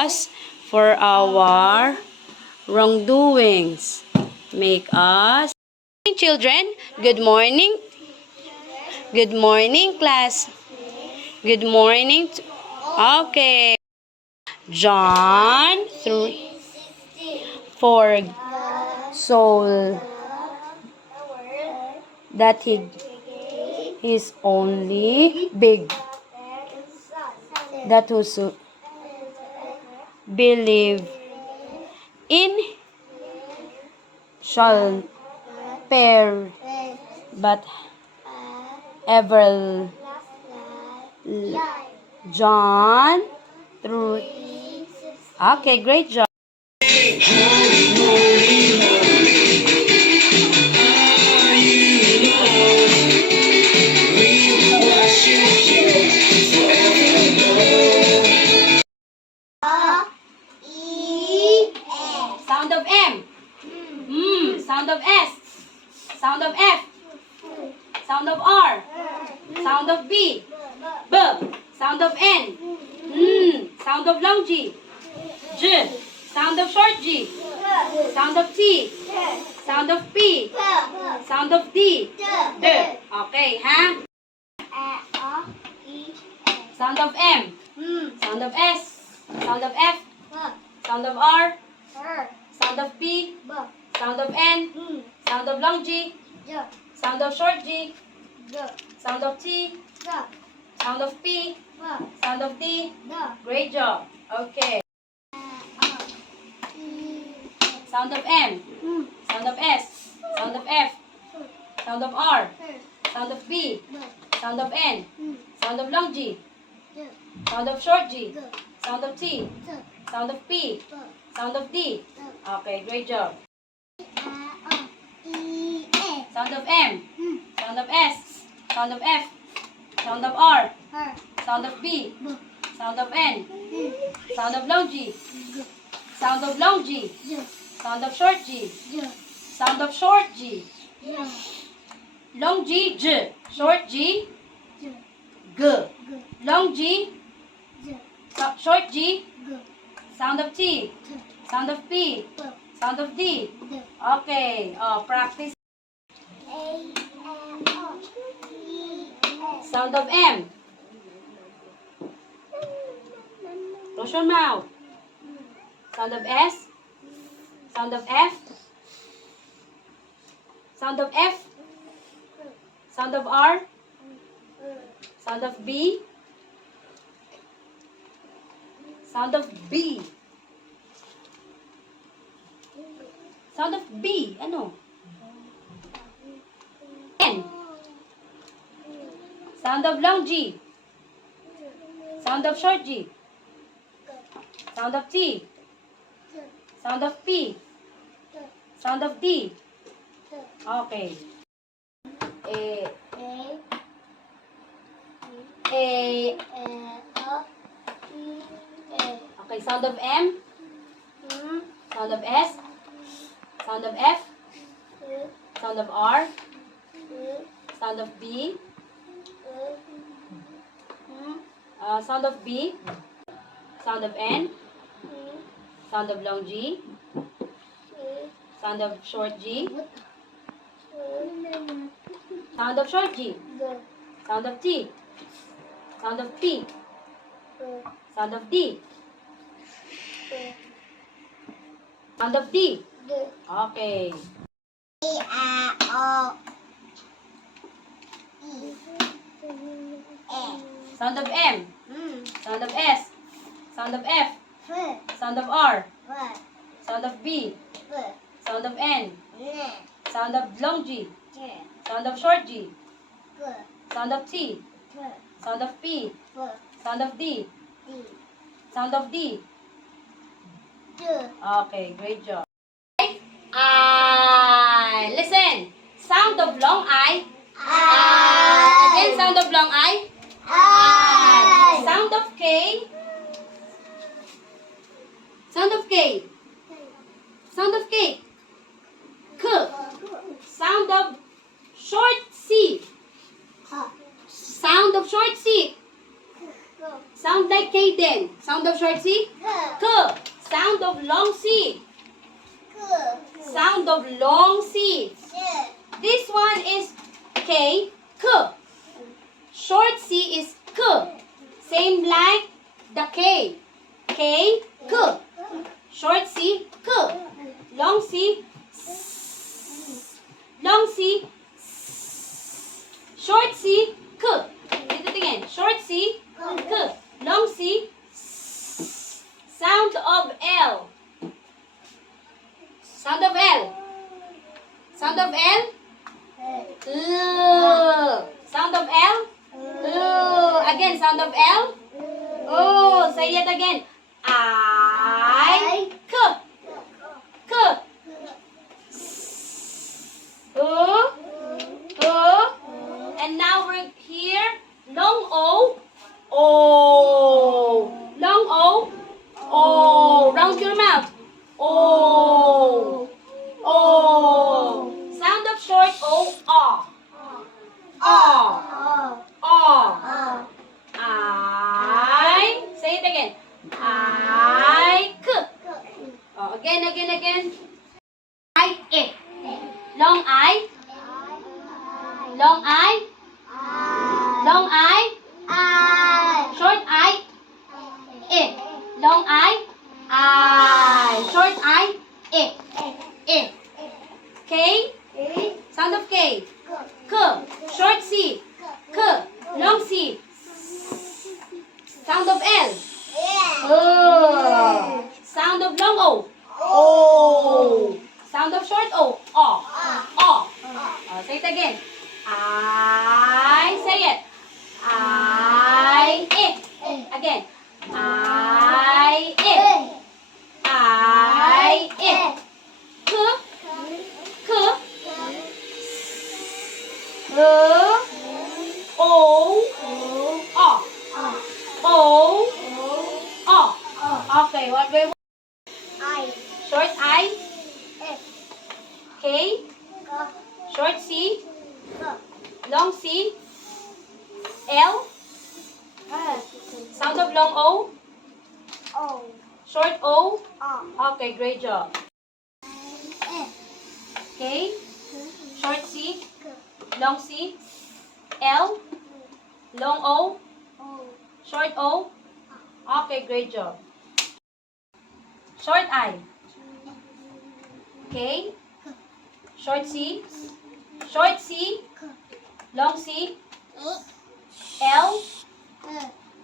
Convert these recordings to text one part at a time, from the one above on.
us for our wrongdoings. Make us. Children, good morning. Good morning, class. Good morning. Okay. John 3. For soul that he is only big, that who believe in shall perish, but ever John through. Okay, great job. Sound of M. Sound of S. Sound of F. Sound of R. Sound of B. B. Sound of N. Sound of long G. J. Sound of short G. Sound of T. Sound of P. Sound of D. D. Okay, ha? Sound of M. Sound of S. Sound of F. Sound of R. Sound of P. Sound of N. Sound of long G. Sound of short G. Sound of T. Sound of P. Sound of D. Great job. Okay. Sound of M. Sound of S. Sound of F. Sound of R. Sound of B. Sound of N. Sound of long G. Sound of short G. Sound of T. Sound of P. Sound of D. Okay, great job. Sound of M. Sound of S. Sound of F. Sound of R. Sound of B. Sound of N. Sound of long G. Sound of long G. Sound of short G. Sound of short G. Long G, J. Short G, G. Long G, short G. Sound of T. Sound of P. Sound of D. Okay. Practice. Sound of M. Close your mouth. Sound of S. Sound of F. Sound of F. Sound of R. Sound of B. Sound of B. Sound of B. Ano? N. Sound of long G. Sound of short G. Sound of T. Sound of P. Sound of D. Okay. A. Okay, sound of M. Sound of S. Sound of F. Sound of R. Sound of B. Sound of B. Sound of N. Sound of long G. Sound of short G. Sound of short G. Sound of T. Sound of P. Sound of D. Sound of D. Okay. Sound of M. Sound of S. Sound of F. Sound of R. Sound of B. Sound of N. Sound of long G. Sound of short G. Sound of T. Sound of P. Sound of D. Sound of D. Okay, great job. I. Listen. Sound of long I. Again, sound of long I. Sound of K. Sound of K. Sound of K. K. Sound of short C. Sound of short C. Sound like K then. Sound of short C? K. Sound of long C? Sound of long C. This one is K, K. Short C is K. Same like the K. K, K. Short C, K. Long C, S. Long C, S. Short C, K. Dito tingin. Short C, K. Long C, S. Sound of L. Sound of L. Sound of L. L. Sound of L. L. Again, sound of L. Oh, say it again. I. K. K. O. O. And now we're here. Long O. O. Long O. O. Round your mouth. O. O. Sound of short O. O. O. O. I. Say it again. I. K. Oh, again. I. E. Long I. Long I. Long I. Short I. E. Long I. Short I. E. E. K. Sound of K. K. Short C. K. Long C. Sound of L. O. Sound of long O. O. Sound of short O. O. O. Say it again. I. Say it. I. E. Again. I. E. I. E. K. K. O. O. O. O. O. Okay, what we want? Short I. K. Short C. Long C. L. Sound of long O. Short O. Okay, great job. K. Short C. Long C. L. Long O. Short O. Okay, great job. Short I. K. Short C. Short C. Long C. L.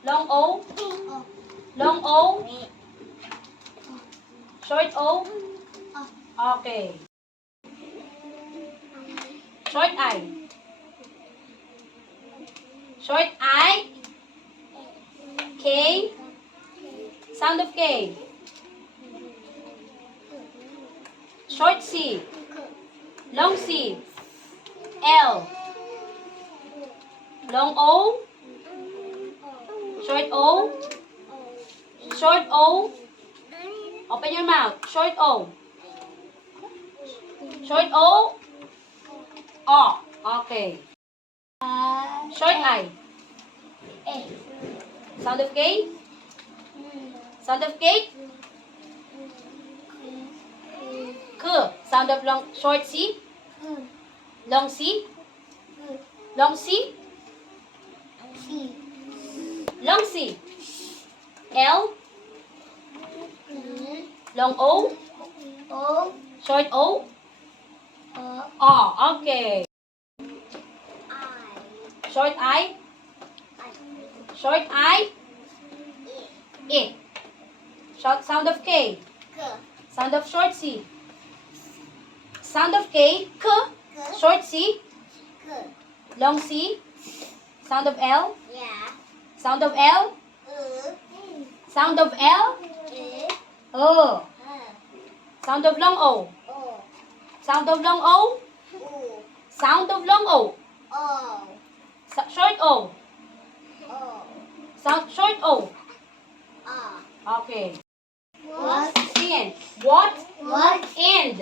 Long O. Long O. Short O. Okay. Short I. Short I. K. Sound of K. Short C. Long C. L. Long O. Short O. Short O. Open your mouth. Short O. Short O. O. Okay. Short I. Sound of K. Sound of K. K. Sound of long. Short C. Long C. Long C. Long C. L. Long O. Short O. O. Okay. Short I. Short I. E. Short sound of K. Sound of short C. Sound of K. K. Short C. Long C. Sound of L. Sound of L. Sound of L. O. Sound of long O. Sound of long O. Sound of long O. Short O. Sound short O. Okay. Ian, what? And.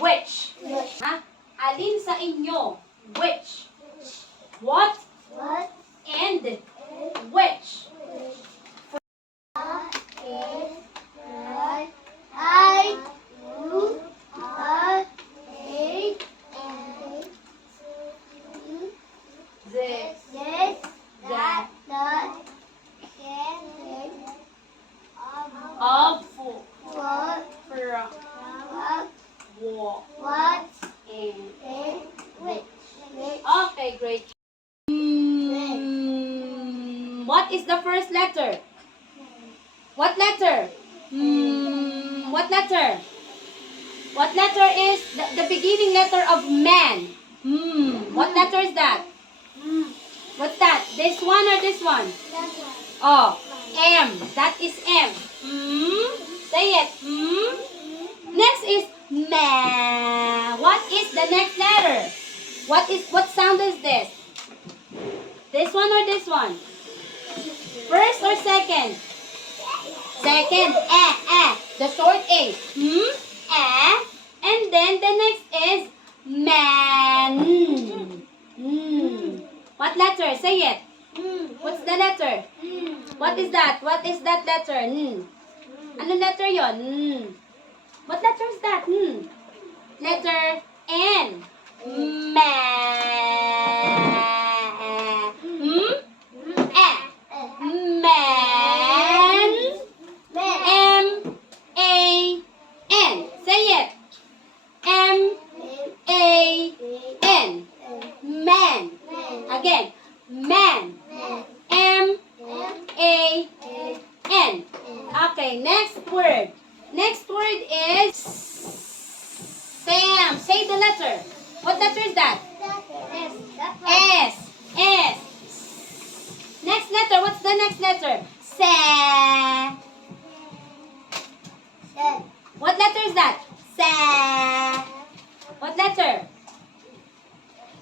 Which? Ha? Alin sa inyo? Which? What? And. Which? What? And which? Okay, great. What is the first letter? What letter? What letter? What letter is the beginning letter of man? What letter is that? What's that? This one or this one? Oh, M. That is M. Say it. Next is ma. What is the next letter? What sound is this? This one or this one? First or second? Second. The short A. And then the next is man. What letter? Say it. What's the letter? What is that? What is that letter? Ano letter yon? What letter is that? Letter N. Man. M-A-N. Say it. M-A-N. Man. Again. Man. M-A-N. Okay, next word. Next word is Sam. Say the letter. What letter is that? S. S. Next letter. What's the next letter? Sa. What letter is that? Sa. What letter?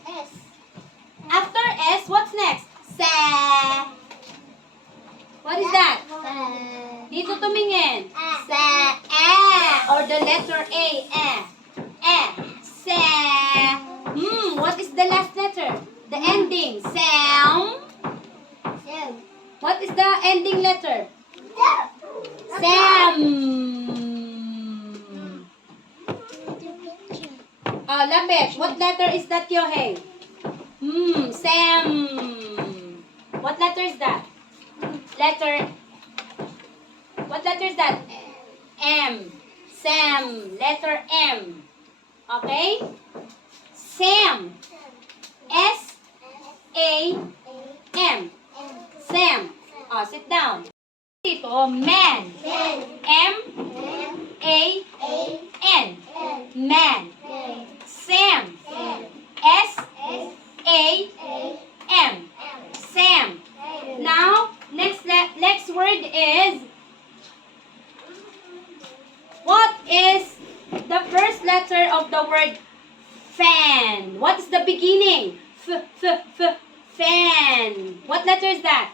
S. After S, what's next? Sa. What is that? Dito tumingin. Sa. Or the letter A. Sa. What is the last letter? The ending. Sam. What is the ending letter? Sam. Oh, lapit. What letter is that, Yohei? Sam. What letter is that? What letter is that? M. Sam. Letter M. Okay? Sam. S-A-M. Sam. Oh, sit down. Ito, man. M-A-N. Man. Sam. S-A-M. Sam. Now, next word is, what is the first letter of the word fan? What is the beginning? Fan. What letter is that?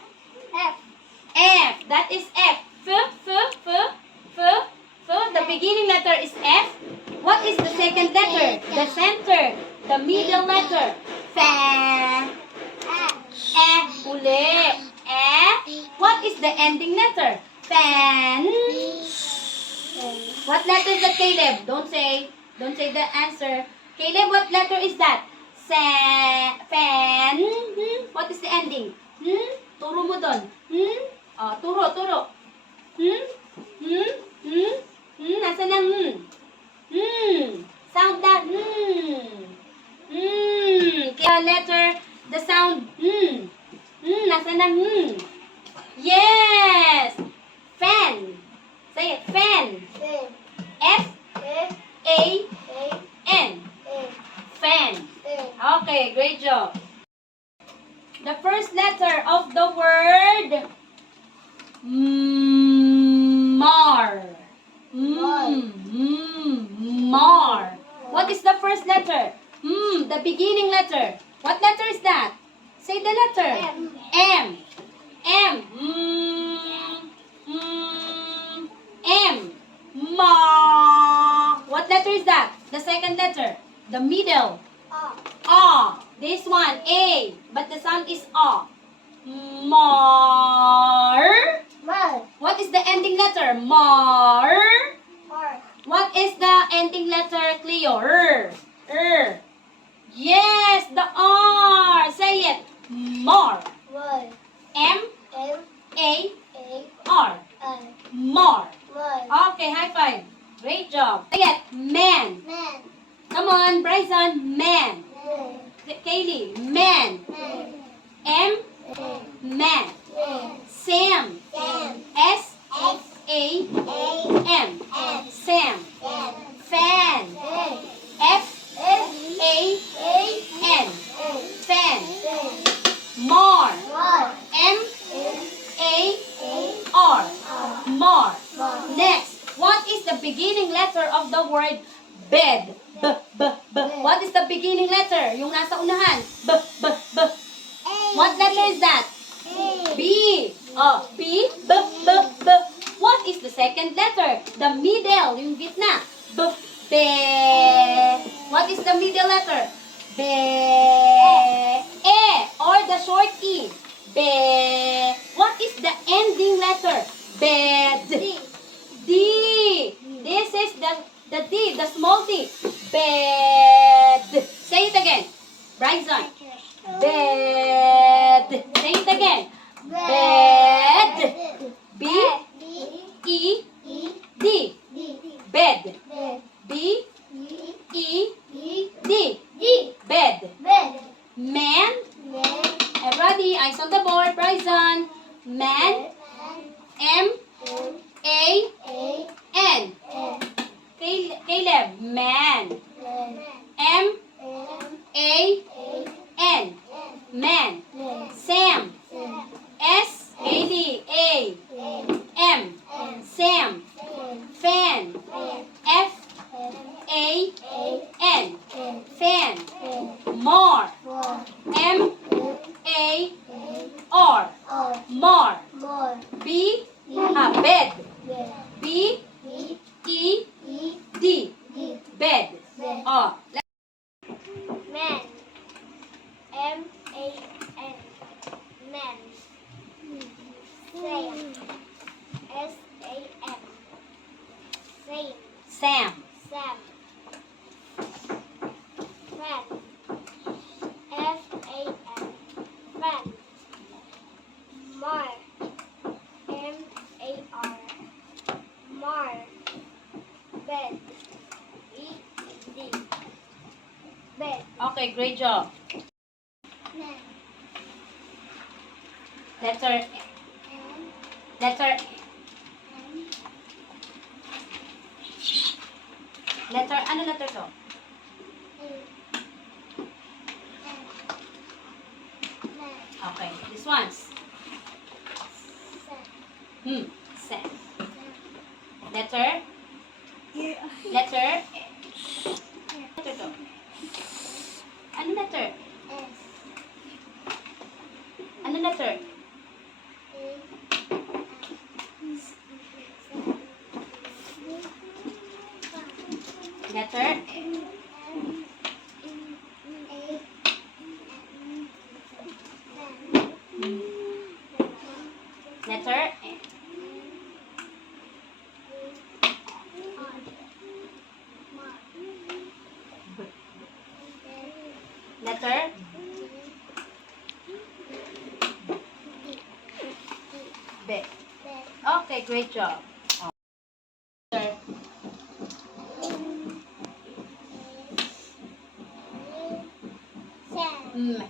F. F. That is F. The beginning letter is F. What is the second letter? The center. The middle letter. Fa. Uli. What is the ending letter? Fan. What letter is that, Caleb? Don't say the answer. Caleb, what letter is that? Fan. What is the ending? Turo mo doon. Turo. Nasaan ang sound na Kaya letter, the sound nasaan ang Yes! Fan. Say it. Fan. F-A-N. Fan. Okay, great job. The first letter of the word mar. Mar. What is the first letter? The beginning letter. What letter is that? Say the letter. M. M. Ma. What letter is that? The second letter. The middle. A. This one. A. But the sound is A. Mar. What is the ending letter? Mar. What is the ending letter, Cleo? Yes, the R. Say it. Mar. M-A-R. Mar. Okay, high five. Great job. Again, man. Man. Come on, Bryson. Man. Man. Kaylee, man. Man. M, Man. man. Man. Sam, Sam. S, S. A, A. M. M. Sam. Sam. Fan, Fan. F, F. A, A. N. N. Fan. Fan. More, More. M, M. A, A. R. R. More. More. Next, what is the beginning letter of the word bed? B, b, b. What is the beginning letter? Yung nasa unahan. B, b, b. A. What letter is that? A. B. Oh, B, b, b, b. What is the second letter? The middle, yung gitna. B, be. What is the middle letter? Be. E. Or the short E. Be. What is the ending letter? Bed. D. D. This is the D, the small D. Bed. Say it again. Bryson. Bed. Say it again. Bed. B. B. E. E. D. D. Bed. Bed. B. E. E. E. D. D. Bed. Bed. Man. Man. Everybody, eyes on the board. Bryson. Man. M. M. A. A. N. N. Caleb. Man. Man. M. M. A. A. N. Man. Man. Sam. Sam. S. A. D. A. A. M. M. Sam. Fan. Fan. Fan. F. F. A. A. N. N. Fan. Fan. More. More. M. M. A. A. R. R. More. More. B. B. Bed. Bed. B. B. E. E. D. D. Bed. Bed. Oh. Man. M. A. N. Man. Sam. S. A. M. Same. Sam. Sam. Fan. F. A. N. Fan. Mar. M. A. R. Mar. Bed. E. D. Bed. Okay, great job. Man. Letter. M. Letter. M. Letter. Ano letter to? A. N. Man. Okay, this one's. Sam. Sam. Sam. Letter. Letter. Letter to. Ano letter? S. Ano letter? A. Letter. Letter. Letter. B. Okay, great job. Letter. M.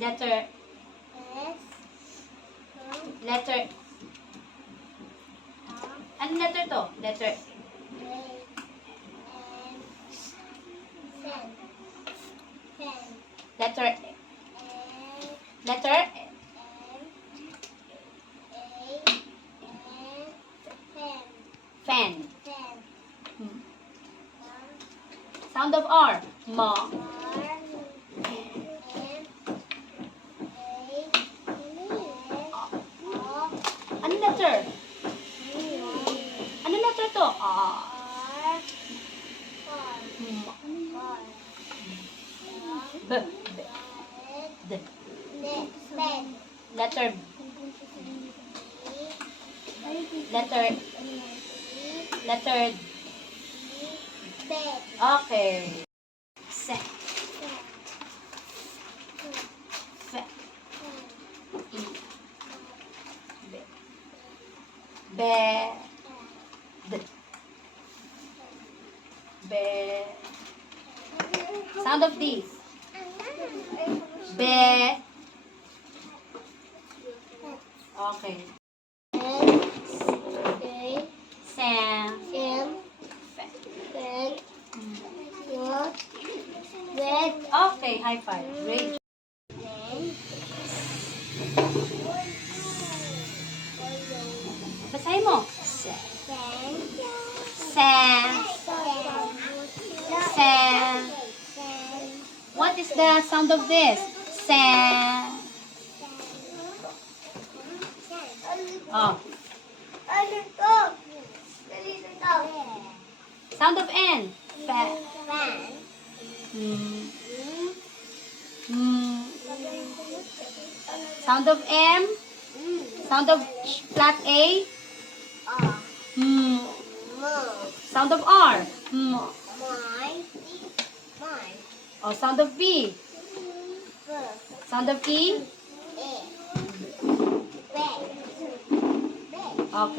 Letter. Letter. Ano letter to? Letter. Letter. Letter. Fan. Sound of R. Ma. Ano letter? Ano letter to? B. D. Letter. Letter. Letter. Okay. Se. Fe. E. B. B. Be. D. Be. Sound of D. Be. Okay. Sam. Okay, high five. Great. Basahin mo. Sam. Sam. What is the sound of this? Sam. Oh. Sound of N. Fa. Hmm. Hmm. Sound of M. Sound of flat A. Hmm. Sound of R. Hmm. Oh, sound of B. Sound of E. Okay.